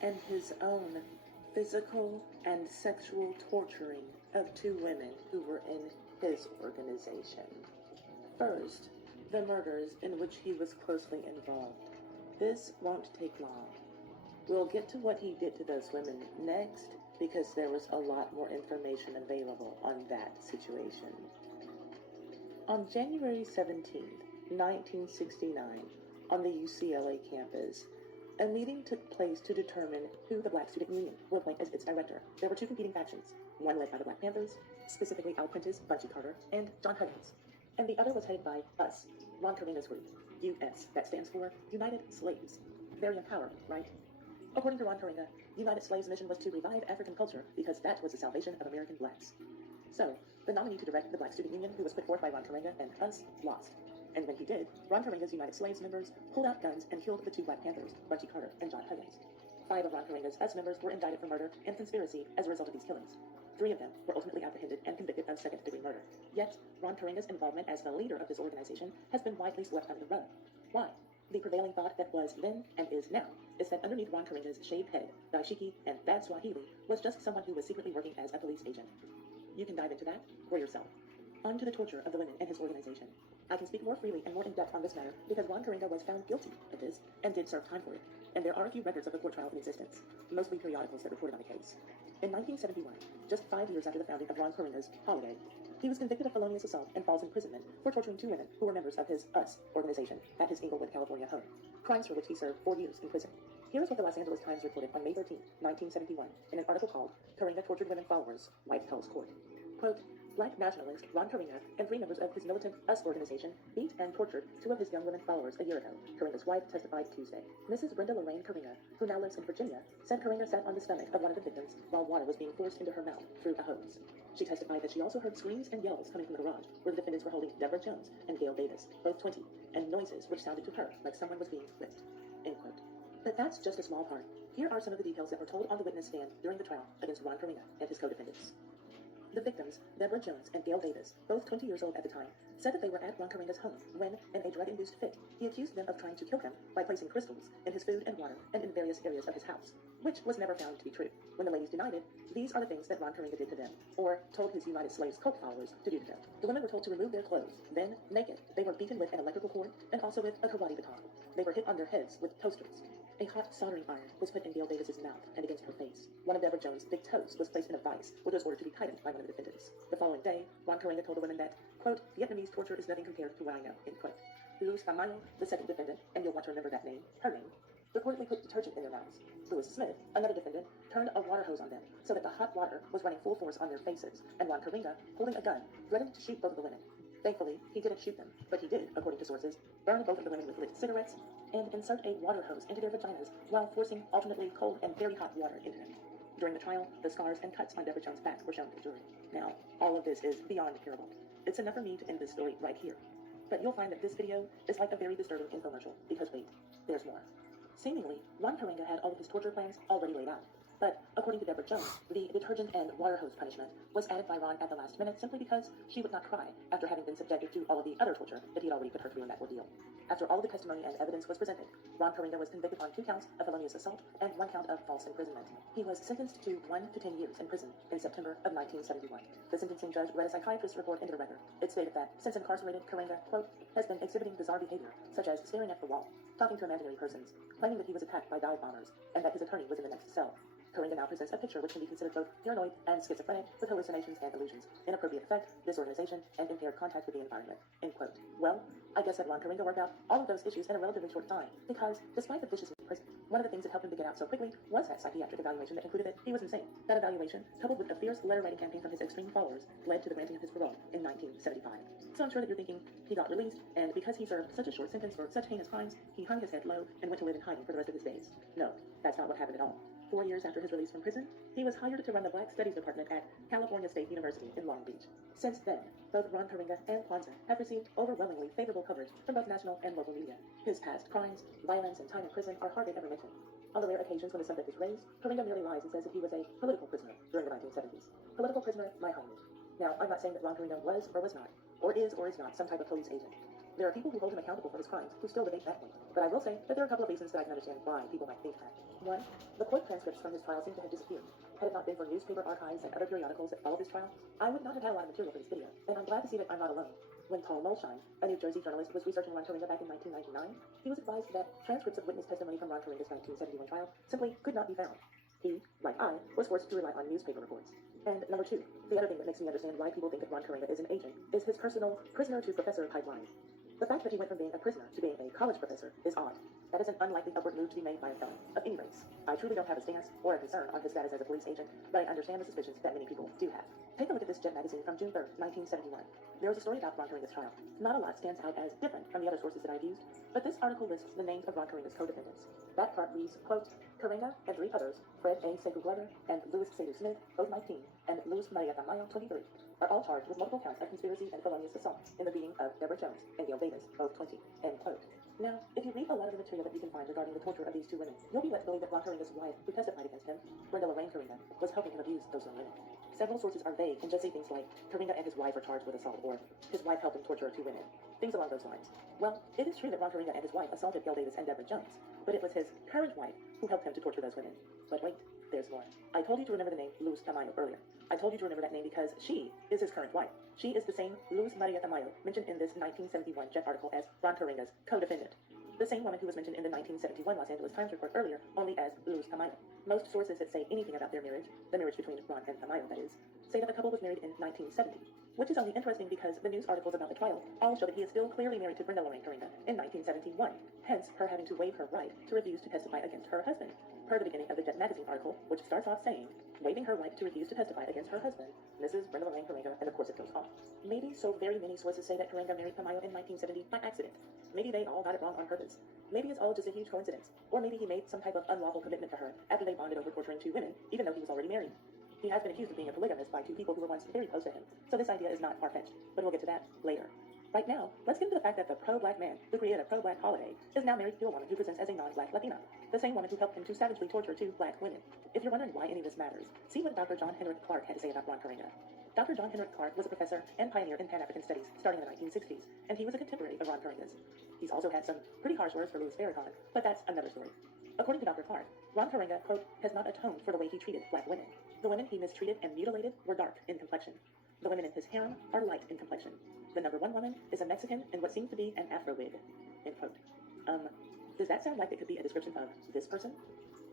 and his own physical and sexual torturing of two women who were in his organization. First, the murders in which he was closely involved. This won't take long. We'll get to what he did to those women next, because there was a lot more information available on that situation. On January 17th, 1969, on the UCLA campus, a meeting took place to determine who the Black Student Union would appoint as its director. There were two competing factions, one led by the Black Panthers, specifically Al-Prentice, Bunchy Carter, and John Huggins, and the other was headed by US, Ron Karenga's group. US, that stands for United Slaves. Very empowering, right? According to Ron Karenga, United Slaves' mission was to revive African culture because that was the salvation of American blacks. So, the nominee to direct the Black Student Union, who was put forth by Ron Karenga and US, lost. And when he did, Ron Karenga's United Slaves members pulled out guns and killed the two Black Panthers, Bunchy Carter and John Huggins. 5 of Ron Karenga's US members were indicted for murder and conspiracy as a result of these killings. 3 of them were ultimately apprehended and convicted of second-degree murder. Yet, Ron Karenga's involvement as the leader of this organization has been widely swept under the rug. Why? The prevailing thought that was then and is now is that underneath Ron Karenga's shaved head, dashiki, and bad Swahili was just someone who was secretly working as a police agent. You can dive into that for yourself. On to the torture of the women in his organization. I can speak more freely and more in depth on this matter because Ron Karenga was found guilty of this and did serve time for it. And there are a few records of the court trial in existence, mostly periodicals that reported on the case. In 1971, just 5 years after the founding of Ron Karenga's holiday, he was convicted of felonious assault and false imprisonment for torturing 2 women who were members of his US organization at his Inglewood, California home, crimes for which he served 4 years in prison. Here's what the Los Angeles Times reported on May 13, 1971, in an article called Karenga Tortured Women Followers, White Tells Court. Quote, Black nationalist Ron Karenga and 3 members of his militant US organization beat and tortured 2 of his young women followers a year ago, Karenga's wife testified Tuesday. Mrs. Brenda Lorraine Karenga, who now lives in Virginia, said Karenga sat on the stomach of one of the victims while water was being forced into her mouth through a hose. She testified that she also heard screams and yells coming from the garage, where the defendants were holding Deborah Jones and Gail Davis, both 20, and noises which sounded to her like someone was being whipped. End quote. But that's just a small part. Here are some of the details that were told on the witness stand during the trial against Ron Karenga and his co-defendants. The victims, Deborah Jones and Gail Davis, both 20 years old at the time, said that they were at Ron Karenga's home when, in a drug-induced fit, he accused them of trying to kill him by placing crystals in his food and water and in various areas of his house, which was never found to be true. When the ladies denied it, these are the things that Ron Karenga did to them, or told his United Slaves cult followers to do to them. The women were told to remove their clothes. Then, naked, they were beaten with an electrical cord and also with a karate baton. They were hit on their heads with toasters. A hot soldering iron was put in Gail Davis's mouth and against her face. One of Deborah Jones' big toes was placed in a vise, which was ordered to be tightened by one of the defendants. The following day, Ron Karenga told the women that, quote, Vietnamese torture is nothing compared to what I know, end quote. Louis Famayo, the second defendant, and you'll want to remember that name, her name, reportedly put detergent in their mouths. Louis Smith, another defendant, turned a water hose on them so that the hot water was running full force on their faces, and Ron Karenga, holding a gun, threatened to shoot both of the women. Thankfully, he didn't shoot them, but he did, according to sources, burn both of the women with lit cigarettes and insert a water hose into their vaginas while forcing alternately cold and very hot water into them. During the trial, the scars and cuts on Deborah Jones' back were shown to the jury. Now, all of this is beyond terrible. It's enough for me to end this story right here. But you'll find that this video is like a very disturbing infomercial, because wait, there's more. Seemingly, Ron Karenga had all of his torture plans already laid out. But, according to Deborah Jones, the detergent and water hose punishment was added by Ron at the last minute simply because she would not cry after having been subjected to all of the other torture that he had already put her through in that ordeal. After all of the testimony and evidence was presented, Ron Karenga was convicted on 2 counts of felonious assault and 1 count of false imprisonment. He was sentenced to 1 to 10 years in prison in September of 1971. The sentencing judge read a psychiatrist's report into the record. It stated that, since incarcerated, Karenga, quote, has been exhibiting bizarre behavior, such as staring at the wall, talking to imaginary persons, claiming that he was attacked by dive bombers, and that his attorney was in the next cell. Karenga now presents a picture which can be considered both paranoid and schizophrenic, with hallucinations and illusions, inappropriate affect, disorganization, and impaired contact with the environment, end quote. Well, I guess that Ron Karenga worked out all of those issues in a relatively short time, because despite the viciousness in prison, one of the things that helped him to get out so quickly was that psychiatric evaluation that concluded that he was insane. That evaluation, coupled with a fierce letter-writing campaign from his extreme followers, led to the granting of his parole in 1975. So I'm sure that you're thinking, he got released, and because he served such a short sentence for such heinous crimes, he hung his head low and went to live in hiding for the rest of his days. No, that's not what happened at all. 4 years after his release from prison, he was hired to run the Black Studies Department at California State University in Long Beach. Since then, both Ron Karenga and Kwanzaa have received overwhelmingly favorable coverage from both national and local media. His past crimes, violence, and time in prison are hardly ever mentioned. On the rare occasions when the subject is raised, Karenga merely lies and says that he was a political prisoner during the 1970s. Political prisoner, my homie. Now, I'm not saying that Ron Karenga was or was not, or is not, some type of police agent. There are people who hold him accountable for his crimes who still debate that point, but I will say that there are a couple of reasons that I can understand why people might think that. One, the court transcripts from his trial seem to have disappeared. Had it not been for newspaper archives and other periodicals that followed his trial, I would not have had a lot of material for this video, and I'm glad to see that I'm not alone. When Paul Mulshine, a New Jersey journalist, was researching Ron Karenga back in 1999, he was advised that transcripts of witness testimony from Ron Karenga's 1971 trial simply could not be found. He, like I, was forced to rely on newspaper reports. And number two, the other thing that makes me understand why people think that Ron Karenga is an agent is his personal prisoner-to-professor pipeline. The fact that he went from being a prisoner to being a college professor is odd. That is an unlikely upward move to be made by a felon, of any race. I truly don't have a stance or a concern on his status as a police agent, but I understand the suspicions that many people do have. Take a look at this Jet magazine from June 3rd, 1971. There is a story about Ron Karenga's trial. Not a lot stands out as different from the other sources that I've used, but this article lists the names of Ron Karenga's co-defendants. That part reads, quote, Karenga and three others, Fred A. Sekou Glover and Louis Seydou Smith, both 19, and Luz Maria Tamayo, 23, are all charged with multiple counts of conspiracy and felonious assault in the beating of Deborah Jones and Gail Davis, both 20, end quote. Now, if you read a lot of the material that you can find regarding the torture of these two women, you'll be led to believe that Ron Karenga's wife, who testified against him, Brenda Lorraine Karenga, was helping him abuse those young women. Several sources are vague and just say things like, Karenga and his wife are charged with assault, or his wife helped him torture two women. Things along those lines. Well, it is true that Ron Karenga and his wife assaulted Gail Davis and Deborah Jones, but it was his current wife who helped him to torture those women. But wait, there's more. I told you to remember the name Luz Tamayo earlier. I told you to remember that name because she is his current wife. She is the same Luz Maria Tamayo mentioned in this 1971 Jet article as Ron Karenga's co-defendant. The same woman who was mentioned in the 1971 Los Angeles Times report earlier, only as Luz Tamayo. Most sources that say anything about their marriage, the marriage between Ron and Tamayo that is, say that the couple was married in 1970. Which is only interesting because the news articles about the trial all show that he is still clearly married to Brenda Lorraine Karenga in 1971, hence her having to waive her right to refuse to testify against her husband. Per the beginning of the Jet magazine article, which starts off saying, waiving her right to refuse to testify against her husband, Mrs. Brenda Lorraine Karenga, and of course it goes on. Maybe so very many sources say that Karenga married Tamayo in 1970 by accident. Maybe they all got it wrong on purpose. Maybe it's all just a huge coincidence. Or maybe he made some type of unlawful commitment to her after they bonded over torturing two women, even though he was already married. He has been accused of being a polygamist by two people who were once very close to him, so this idea is not far-fetched, but we'll get to that later. Right now, let's get into the fact that the pro-black man who created a pro-black holiday is now married to a woman who presents as a non-black Latina, the same woman who helped him to savagely torture two black women. If you're wondering why any of this matters, see what Dr. John Henrik Clark had to say about Ron Karenga. Dr. John Henrik Clark was a professor and pioneer in Pan-African studies starting in the 1960s, and he was a contemporary of Ron Karenga's. He's also had some pretty harsh words for Louis Farrakhan, but that's another story. According to Dr. Clark, Ron Karenga, quote, has not atoned for the way he treated black women. The women he mistreated and mutilated were dark in complexion. The women in his harem are light in complexion. The number one woman is a Mexican in what seems to be an Afro wig, end quote. Does that sound like it could be a description of this person?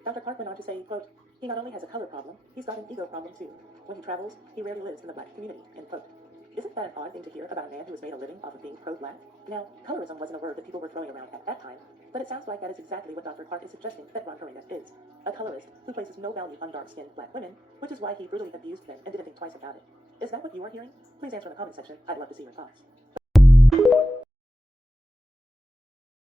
Dr. Clark went on to say, quote, he not only has a color problem, he's got an ego problem too. When he travels, he rarely lives in the black community, end quote. Isn't that an odd thing to hear about a man who has made a living off of being pro-black? Now, colorism wasn't a word that people were throwing around at that time, but it sounds like that is exactly what Dr. Clark is suggesting that Ron Karenga is. A colorist who places no value on dark-skinned black women, which is why he brutally abused them and didn't think twice about it. Is that what you are hearing? Please answer in the comment section. I'd love to see your thoughts.